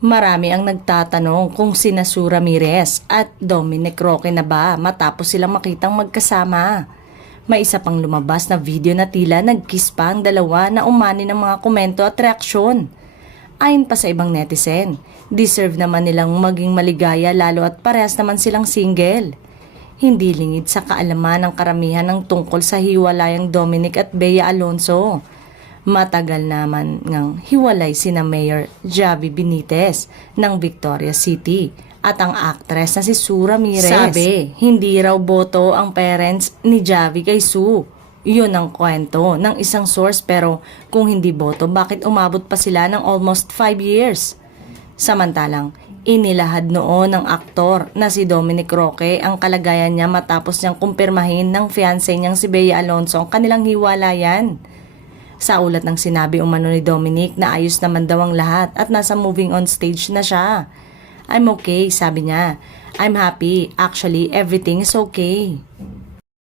Marami ang nagtatanong kung sina Sue Ramirez at Dominic Roque na ba matapos silang makitang magkasama. May isa pang lumabas na video na tila nag-kiss pa ang dalawa na umani ng mga komento at reaksyon. Ayon pa sa ibang netizen, deserve naman nilang maging maligaya lalo at parehas naman silang single. Hindi lingid sa kaalaman ng karamihan ng tungkol sa hiwalayang Dominic at Bea Alonzo. Matagal naman ngang hiwalay sina Mayor Javi Benitez ng Victoria City at ang actress na si Sue Ramirez. Sabi, hindi raw boto ang parents ni Javi kay Sue. Yun ang kwento ng isang source, pero kung hindi boto, bakit umabot pa sila ng almost 5 years? Samantalang, inilahad noon ng aktor na si Dominic Roque ang kalagayan niya matapos niyang kumpirmahin ng fiancé niyang si Bea Alonzo ang kanilang hiwalayan. Sa ulat ng sinabi umano ni Dominic na ayos naman daw ang lahat at nasa moving on stage na siya. I'm okay, sabi niya. I'm happy. Actually, everything is okay.